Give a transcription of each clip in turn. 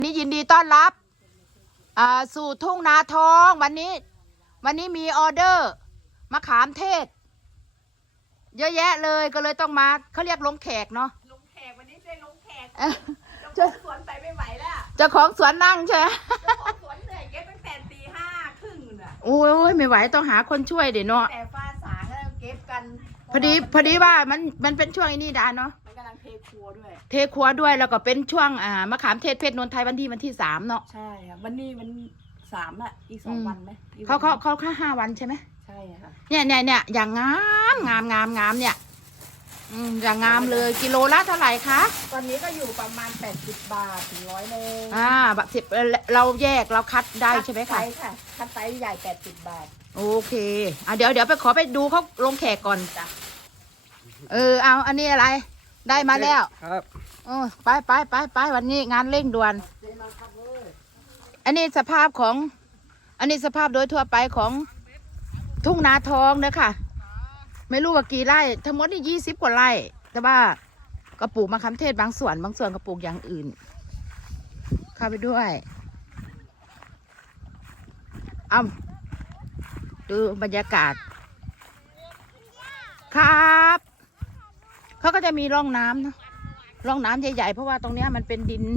นี่ยินดีต้อนรับสู่ทุ่งนาทองวันนี้มีออเดอร์มะขามเทศเยอะแยะเลยก็เลยต้องมาเขาเรียกลงแขกเนาะลงแขกวันนี้ได้ลงแขกเจ้าของสวนไปไม่ไหวแล้วเจ้าของสวนนั่งใช่ไหมเจ้าของสวนเหนื่อยเก็บตั้งแต่ตี 5 ครึ่งน่ะโอ้ยไม่ไหวต้องหาคนช่วยเดี๋ยวเนาะแต่ฟ้าสางแล้วเก็บกันพอดีว่ามันเป็นช่วงนี้ดาเนาะมันกำลังเทครัวด้วยแล้วก็เป็นช่วงมะขามเทศเพชรนนทไทยวันที่3เนาะใช่ค่ะวันนี้มัน3ละอีก2 วันไหมเขาแค่5 วันใช่ไหมใช่ค่ะเนี่ยอย่างงามเนี่ยอย่างงามเลยกิโลละเท่าไหร่คะตอนนี้ก็อยู่ประมาณ80 บาทถึง100 นึงแบบเราแยกเราคัดได้ใช่ไหมคะคัดไซส์ใหญ่80 บาทโอเคเดี๋ยวไปขอไปดูเขาลงแขกก่อนจ้ะเอาอันนี้อะไรได้มาแล้วครับไปวันนี้งานเร่งด่วนอันนี้สภาพโดยทั่วไปของทุ่งนาทองเนอะค่ะไม่รู้ว่ากี่ไร่ทั้งหมดนี่20 กว่าไร่แต่ว่าก็ปลูกมะขามเทศบางส่วนก็ปลูกอย่างอื่นเข้าไปด้วยดูบรรยากาศครับเขาก็จะมีร่องน้ำนะร่องน้ำใหญ่ๆเพราะว่าตรงนี้มันเป็นดิน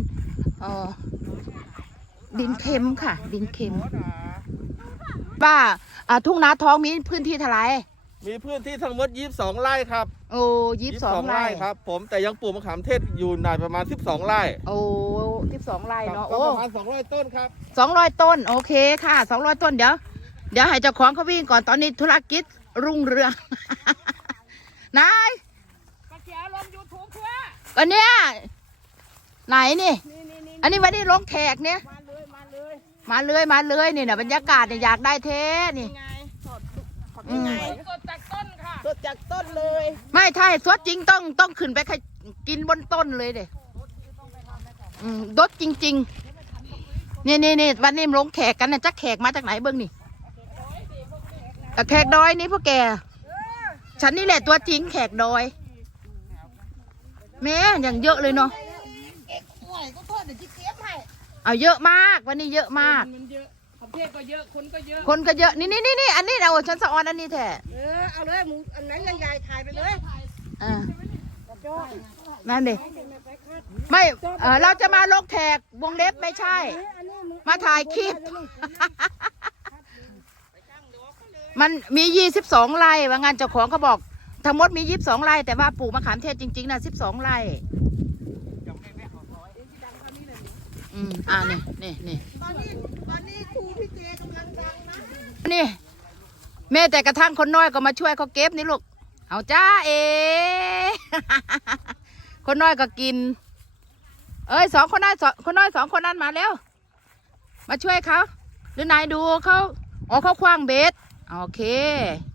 เค็มค่ะดินเค็มว่าทุ่งนาทองมีพื้นที่เท่าไหร่มีพื้นที่ทั้งหมด22 ไร่ครับโอ้22 ไร่ครับผมแต่ยังปลูกมะขามเทศอยู่หน่อยประมาณ12 ไร่โอ้12 ไร่เนาะโอ้ประมาณ200 ต้นครับ 200 ต้นโอเคค่ะ200 ต้นเดี๋ยวให้เจ้าของเขาวิ่งก่อนตอนนี้ธุรกิจรุ่งเรืองนายมาเขียลง YouTube เพื่อวันเนี้ยไหนนี่อันนี้วันนี้ลงแขกเนี่ยมาเลยนี่นะบรรยากาศเนี่ยอยากได้เทนี่สดจากต้นค่ะสดจากต้นเลยไม่ใช่สดจริงต้องขึ้นไปกินบนต้นเลยเด้รสจริงๆนี่วันนี้ลงแขกกันนะจักแขกมาจากไหนเบิ้งนี่แขกดอยนี่พวกแกฉันนี่แหละตัวจริงแขกดอยแม่อย่างเยอะเลยเนาะเอาเยอะมากวันนี้เยอะมากเทศก็เยอะคนก็เยอะนี่อันนี้เราฉันสะออนอันนี้แท้เอาเลยหมูอันไหนใหญ่ๆถ่ายไปเลยนั่นดิไม่เราจะมาลงแขกวงเล็บไม่ใช่มาถ่ายคลิปมันมี22 ไร่ว่างานเจ้าของเขาบอกทั้งหมดมี22 ไร่แต่ว่าปลูกมะขามเทศจริงๆนะ12 ไร่นี่ตอนนี้ครูพี่เจกำลังดังนะนี่แม่แต่กระทั่งคนน้อยก็มาช่วยเขาเก็บนี่ลูกเอาจ้าคนน้อยก็กิน2 คนน้อย2 คนนั้นมาแล้วมาช่วยเขาหรือนายดูเขาเขาคว้างเบ็ดโอเค